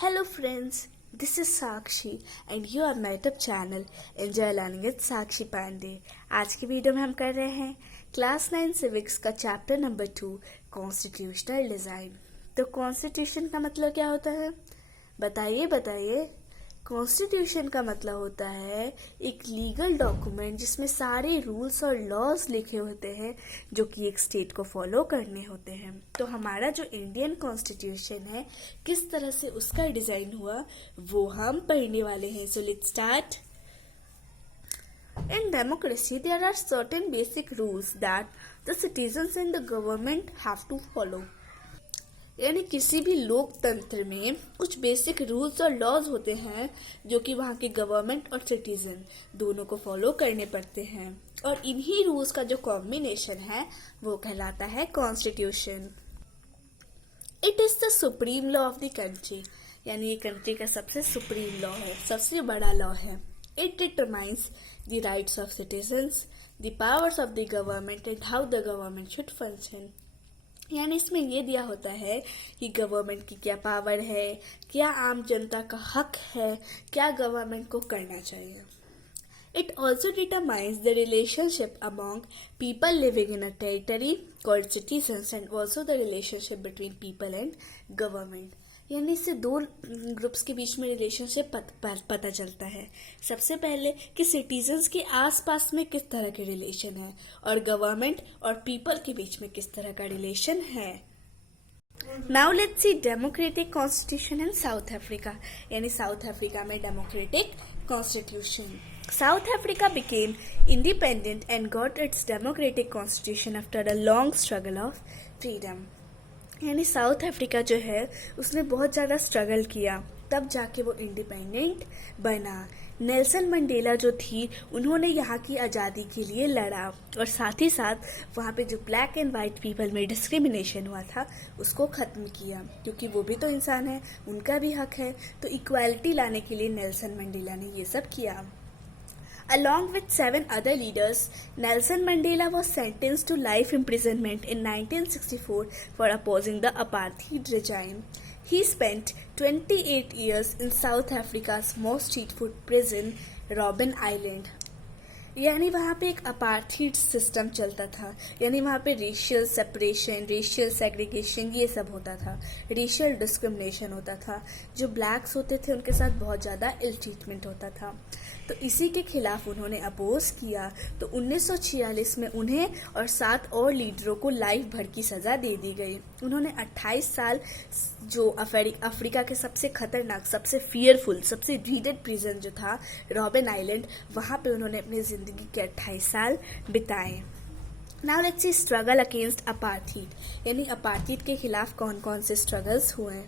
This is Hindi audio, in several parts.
Hello friends, this is Sakshi and you are my YouTube channel Enjoy Learning with Sakshi Pandey। आज की वीडियो में हम कर रहे हैं क्लास 9 सिविक्स का चैप्टर नंबर 2 कॉन्स्टिट्यूशनल डिज़ाइन। तो कॉन्स्टिट्यूशन का मतलब क्या होता है? बताइए। कॉन्स्टिट्यूशन का मतलब होता है एक लीगल डॉक्यूमेंट जिसमें सारे रूल्स और लॉज लिखे होते हैं जो कि एक स्टेट को फॉलो करने होते हैं। तो हमारा जो इंडियन कॉन्स्टिट्यूशन है किस तरह से उसका डिज़ाइन हुआ वो हम पढ़ने वाले हैं। So let's start. In democracy, there are certain basic rules that the citizens and the government have to follow। यानी किसी भी लोकतंत्र में कुछ बेसिक रूल्स और लॉज होते हैं जो कि वहाँ के गवर्नमेंट और सिटीजन दोनों को फॉलो करने पड़ते हैं, और इन्हीं रूल्स का जो कॉम्बिनेशन है वो कहलाता है constitution. It is the supreme law of the country, यानी ये कंट्री का सबसे सुप्रीम लॉ है, सबसे बड़ा लॉ है। It determines the rights of citizens, the powers of the government and how the government should function. यानी इसमें ये दिया होता है कि गवर्नमेंट की क्या पावर है, क्या आम जनता का हक है, क्या गवर्नमेंट को करना चाहिए। It also determines the relationship among people living in a territory called citizens and also the relationship between people and government. यानी इससे दो ग्रुप्स के बीच में रिलेशनशिप पता चलता है। सबसे पहले कि सिटीजन्स के आसपास में किस तरह के रिलेशन है और गवर्नमेंट और पीपल के बीच में किस तरह का रिलेशन है। Now let's C democratic constitution in south Africa. यानी साउथ अफ्रीका में democratic constitution. South Africa became independent and got its democratic constitution after a long struggle of freedom. यानी साउथ अफ्रीका जो है उसने बहुत ज़्यादा स्ट्रगल किया, तब जाके वो इंडिपेंडेंट बना। नेल्सन मंडेला जो थी उन्होंने यहाँ की आज़ादी के लिए लड़ा, और साथ ही साथ वहाँ पे जो ब्लैक एंड वाइट पीपल में डिस्क्रिमिनेशन हुआ था उसको ख़त्म किया, क्योंकि वो भी तो इंसान है, उनका भी हक है। तो इक्वालिटी लाने के लिए नेल्सन मंडेला ने ये सब किया। Along with 7 other leaders, Nelson Mandela was sentenced to life imprisonment in 1964 for opposing the apartheid regime. He spent 28 years in South Africa's most street-food prison, Robben Island. यानी वहाँ पे एक अपार्थीड सिस्टम चलता था, यानी वहाँ पे रेशियल सेपरेशन, रेशियल सेग्रीगेशन ये सब होता था, रेशियल डिस्क्रिमिनेशन होता था। जो ब्लैक्स होते थे उनके साथ बहुत ज़्यादा इल ट्रीटमेंट होता था। तो इसी के खिलाफ उन्होंने अपोज किया। तो 1946 में उन्हें और 7 और लीडरों को लाइफ भर की सज़ा दे दी गई। उन्होंने 28 साल जो अफ्रीका के सबसे खतरनाक, सबसे फियरफुल, सबसे ड्रीडेड प्रिजन जो था रॉबिन आइलैंड, वहाँ पे उन्होंने अपनी ज़िंदगी के 28 साल बिताए। Now let's C struggle against apartheid. यानी अपार्थीड के खिलाफ कौन कौन से स्ट्रगल्स हुए।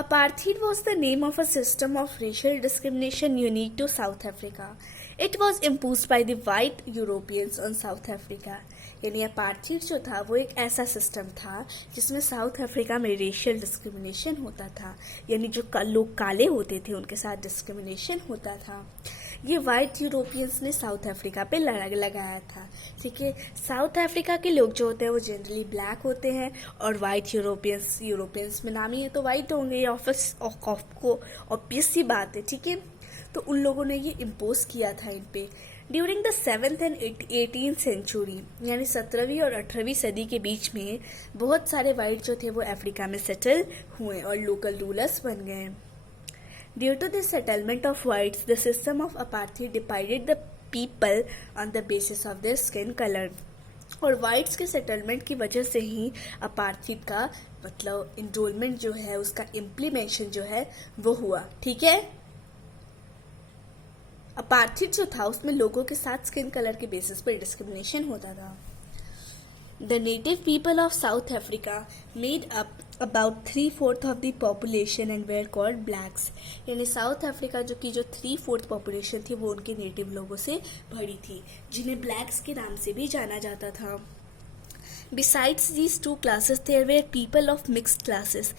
Apartheid was the name of a system of racial discrimination unique to South Africa. It was imposed by the white Europeans on South Africa. यानी अपार्थीड जो था वो एक ऐसा सिस्टम था जिसमें साउथ अफ्रीका में रेशियल डिस्क्रिमिनेशन होता था, यानी जो लोग काले होते थे उनके साथ डिस्क्रिमिनेशन होता था। ये वाइट यूरोपियंस ने साउथ अफ्रीका पे लगाया था। ठीक है, साउथ अफ्रीका के लोग जो होते हैं वो जनरली ब्लैक होते हैं, और वाइट यूरोपियंस में नाम ही है तो वाइट होंगे, ये ऑब्वियस सी बात है। ठीक है, तो उन लोगों ने ये इम्पोज किया था इन पे। During the 7th and 18th century, यानी 17वीं और 18वीं सदी के बीच में बहुत सारे वाइट जो थे वो अफ्रीका में सेटल हुए और लोकल रूलर्स बन गए। Due to the settlement of whites, the system of apartheid divided the people on the basis of their skin color. और वाइट्स के सेटलमेंट की वजह से ही अपार्थीड का मतलब इनरोलमेंट जो है, उसका इम्प्लीमेंशन जो है वो हुआ। ठीक है, अपार्थीड जो था उसमें लोगों के साथ स्किन कलर के बेसिस पर डिस्क्रिमिनेशन होता था। The native people of South Africa made up about 3/4 of the population and were called blacks। यानी साउथ अफ्रीका की जो 3/4 पॉपुलेशन थी वो उनके नेटिव लोगों से भरी थी, जिन्हें ब्लैक्स के नाम से भी जाना जाता था। Besides these two classes, there were people of mixed classes।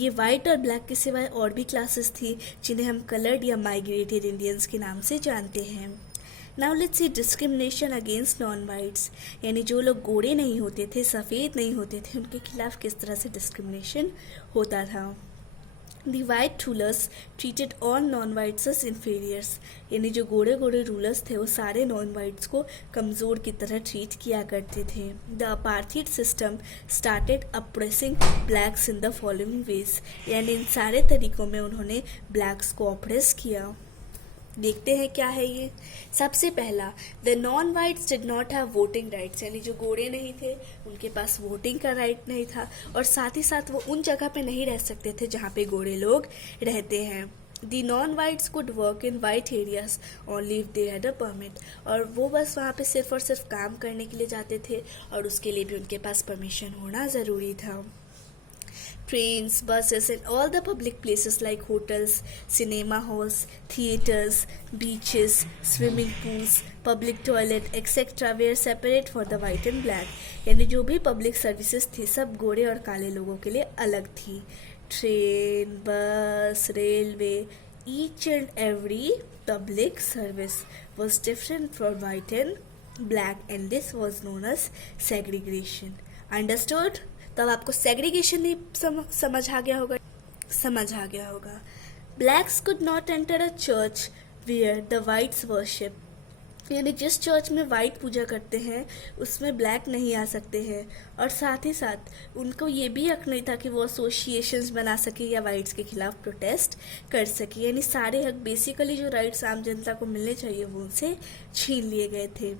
ये वाइट और ब्लैक के सिवाय और भी क्लासेस थी जिन्हें हम कलर्ड या माइग्रेटेड इंडियंस के नाम से जानते हैं। Now let's see discrimination against non whites. यानी जो लोग गोरे नहीं होते थे, सफ़ेद नहीं होते थे, उनके खिलाफ किस तरह से डिस्क्रिमिनेशन होता था। The white rulers treated all non-whites as inferiors. यानी जो गोरे गोरे रूलर्स थे वो सारे नॉन वाइट्स को कमज़ोर की तरह ट्रीट किया करते थे. The apartheid system started oppressing blacks in the following ways. यानी इन सारे तरीकों में उन्होंने ब्लैक्स को ऑप्रेस किया. देखते हैं क्या है ये. सबसे पहला, the non whites did not have voting rights. यानी जो गोरे नहीं थे उनके पास वोटिंग का राइट नहीं था, और साथ ही साथ वो उन जगह पे नहीं रह सकते थे जहाँ पे गोरे लोग रहते हैं. The non whites could work in white areas only if they had a permit. और वो बस वहाँ पे सिर्फ और सिर्फ काम करने के लिए जाते थे, और उसके लिए भी उनके पास परमिशन होना ज़रूरी था. Trains, buses, and all the public places like hotels, cinema halls, theaters, beaches, swimming pools, public toilet, etc. were separate for the white and black. यानी जो भी पब्लिक सर्विसेज थी सब गोरे और काले लोगों के लिए अलग थी. ट्रेन, बस, railway, each and every public service was different for white and black, and this was known as segregation. Understood? तब आपको सेग्रीगेशन नहीं समझ आ गया होगा. Blacks could not enter a church where the whites worship. यानी जिस चर्च में वाइट पूजा करते हैं उसमें ब्लैक नहीं आ सकते हैं, और साथ ही साथ उनको ये भी हक नहीं था कि वो एसोसिएशंस बना सके या वाइट्स के खिलाफ प्रोटेस्ट कर सके. यानी सारे हक, बेसिकली जो राइट्स आम जनता को मिलने चाहिए वो उनसे छीन लिए गए थे.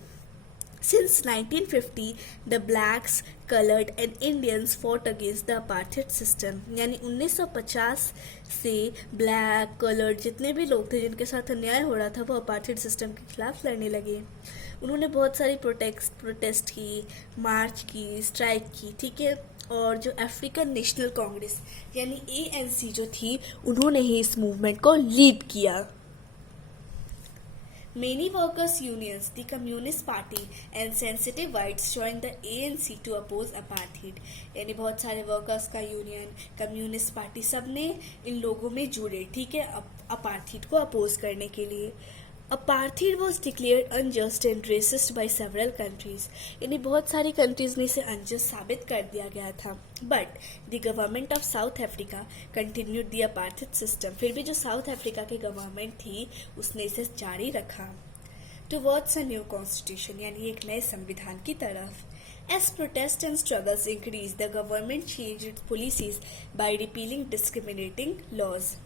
Since 1950, the blacks, colored and Indians fought against the apartheid system. यानी 1950 से ब्लैक, कलर्ड जितने भी लोग थे जिनके साथ अन्याय हो रहा था वो अपार्थाइड सिस्टम के खिलाफ लड़ने लगे. उन्होंने बहुत सारी प्रोटेस्ट की, मार्च की, स्ट्राइक की, ठीक है. और जो अफ्रीकन नेशनल कांग्रेस यानी ANC जो थी उन्होंने ही इस मूवमेंट को लीड किया. Many workers' unions, the Communist Party and sensitive whites joined the ANC to oppose apartheid. यानी बहुत सारे वर्कर्स का यूनियन, कम्युनिस्ट पार्टी, सब ने इन लोगों में जुड़े, ठीक है, अपार्थीड को अपोज करने के लिए. Apartheid was declared unjust and racist by several countries. यानी बहुत सारी कंट्रीज ने इसे अनजस्ट साबित कर दिया गया था. But the government of south Africa continued the apartheid system. फिर भी जो साउथ अफ्रीका की गवर्नमेंट थी उसने इसे जारी रखा. टुवर्ड्स अ न्यू कॉन्स्टिट्यूशन, यानी एक नए संविधान की तरफ. As protests and struggles increased, the government changed its policies by repealing discriminating laws.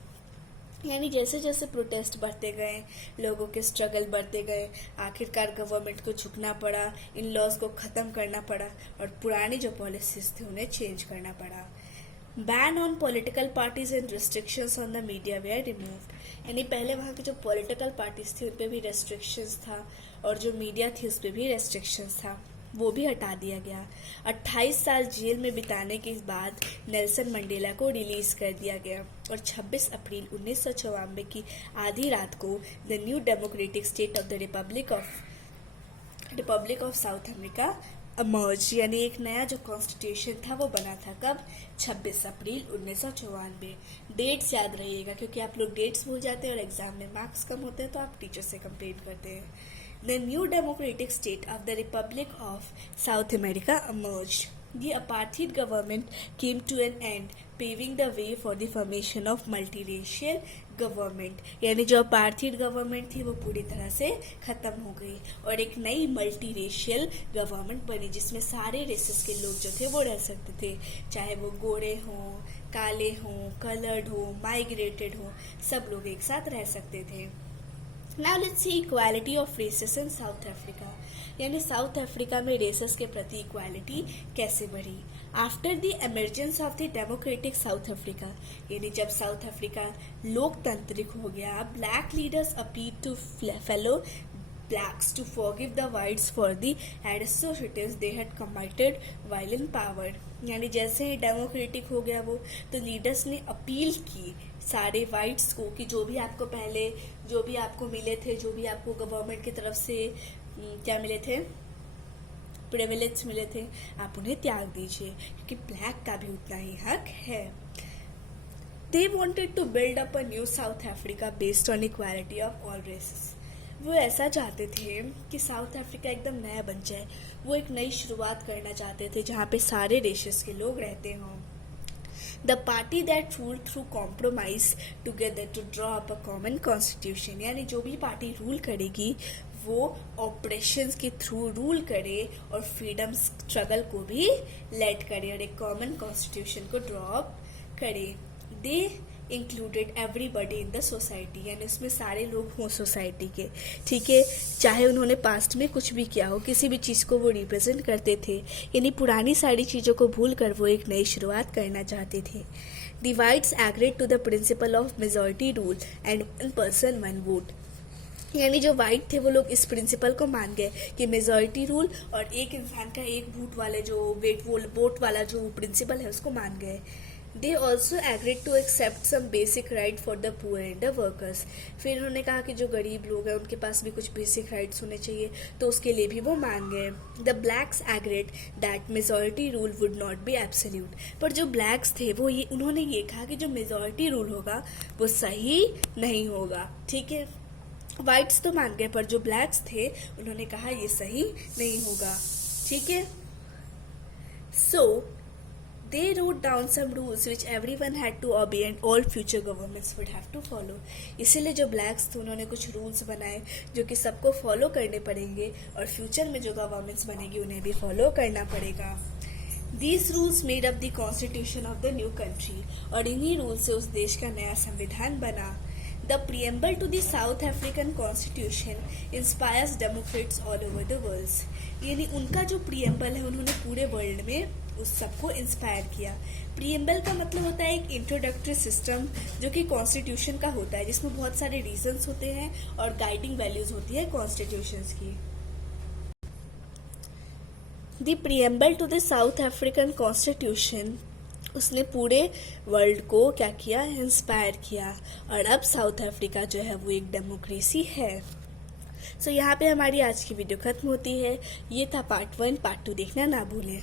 यानी जैसे जैसे प्रोटेस्ट बढ़ते गए, लोगों के स्ट्रगल बढ़ते गए, आखिरकार गवर्नमेंट को झुकना पड़ा, इन लॉज को ख़त्म करना पड़ा और पुरानी जो पॉलिसीज थी उन्हें चेंज करना पड़ा. Ban on political parties and restrictions on the media were removed. यानी पहले वहाँ की जो पॉलिटिकल पार्टीज थी उन पर भी रेस्ट्रिक्शंस था, और जो मीडिया थी उस पर भी रेस्ट्रिक्शंस था, वो भी हटा दिया गया. 28 साल जेल में बिताने के बाद नेल्सन मंडेला को रिलीज कर दिया गया, और 26 अप्रैल 1994 की आधी रात को the new democratic state of the Republic of south Africa emerged. यानी एक नया जो कॉन्स्टिट्यूशन था वो बना था. कब? 26 अप्रैल 1994. डेट्स याद रहिएगा, क्योंकि आप लोग डेट्स भूल जाते हैं और एग्जाम में मार्क्स कम होते हैं तो आप टीचर से कंप्लेंट करते हैं. The new democratic state of the Republic of South America emerged. The apartheid government came to an end, paving the way for the formation of multiracial government. यानी जो apartheid government थी वो पूरी तरह से ख़त्म हो गई और एक नई multiracial government बनी, जिसमें सारे रेसेस के लोग जो थे वो रह सकते थे, चाहे वो गोरे हों, काले हों, कलर्ड हों, माइग्रेटेड हों, सब लोग एक साथ रह सकते थे. Now let's see equality of races in South Africa. यानी साउथ अफ्रीका में रेसेस के प्रति इक्वालिटी कैसे बढ़ी. After the emergence of the democratic South Africa, यानी जब साउथ अफ्रीका लोकतांत्रिक हो गया, black leaders appeal to fellow blacks to forgive the whites for the atrocities they had committed while in power. यानी जैसे ही डेमोक्रेटिक हो गया वो, तो लीडर्स ने अपील की सारे वाइट्स को कि जो भी आपको पहले, जो भी आपको मिले थे, जो भी आपको गवर्नमेंट की तरफ से क्या मिले थे, प्रिविलेज मिले थे, आप उन्हें त्याग दीजिए, क्योंकि ब्लैक का भी उतना ही हक है. They wanted to build up a new South Africa based on equality of all races. वो ऐसा चाहते थे कि साउथ अफ्रीका एकदम नया बन जाए. वो एक नई शुरुआत करना चाहते थे जहाँ पे सारे रेसेस के लोग रहते हों. The party that rule through compromise together to draw up a common constitution, यानी जो भी पार्टी रूल करेगी वो ऑपरेशंस के थ्रू रूल करे और फ्रीडम स्ट्रगल को भी लेड करे और एक कॉमन कॉन्स्टिट्यूशन को ड्रॉ अप करे. They included everybody in the society, यानी उसमें सारे लोग हों सोसाइटी के, ठीक है, चाहे उन्होंने पास्ट में कुछ भी किया हो, किसी भी चीज़ को वो रिप्रेजेंट करते थे, यानी पुरानी सारी चीज़ों को भूल कर वो एक नई शुरुआत करना चाहते थे. The whites agreed to the principle of majority rule and one person one vote, यानी जो वाइट थे वो लोग इस प्रिंसिपल को मान गए कि मेजॉरिटी रूल और एक इंसान का एक वोट वाले जो वोट वाला जो प्रिंसिपल है उसको मान गए. They also agreed to accept some basic right for the poor and the workers, फिर उन्होंने कहा कि जो गरीब लोग हैं उनके पास भी कुछ बेसिक राइट्स होने चाहिए, तो उसके लिए भी वो मान गए. The blacks agreed that majority rule would not be absolute, पर जो ब्लैक्स थे वो उन्होंने ये कहा कि जो मेजॉरिटी रूल होगा वो सही नहीं होगा, ठीक है. वाइट्स तो मान गए पर जो ब्लैक्स थे उन्होंने कहा ये सही नहीं होगा, ठीक है. सो they wrote down some rules which everyone had to obey and all future governments would have to follow. इसीलिए जो ब्लैक्स थे उन्होंने कुछ रूल्स बनाए जो कि सबको फॉलो करने पड़ेंगे और फ्यूचर में जो गवर्नमेंट्स बनेगी उन्हें भी फॉलो करना पड़ेगा. These rules made up the constitution of the new country, और इन्हीं रूल्स से उस देश का नया संविधान बना. The preamble to the South African Constitution inspires democrats all over the world, यानी उनका जो प्रियम्बल है उन्होंने पूरे वर्ल्ड में उस सबको इंस्पायर किया. प्रियम्बल का मतलब होता है एक इंट्रोडक्टरी सिस्टम जो कि कॉन्स्टिट्यूशन का होता है, जिसमें बहुत सारे रीजंस होते हैं और गाइडिंग वैल्यूज होती है कॉन्स्टिट्यूशंस की. The preamble to the South African constitution, उसने पूरे वर्ल्ड को क्या किया, इंस्पायर किया, और अब साउथ अफ्रीका जो है वो एक डेमोक्रेसी है. सो यहाँ पे हमारी आज की वीडियो खत्म होती है. ये था पार्ट 1. पार्ट 2 देखना ना भूलें.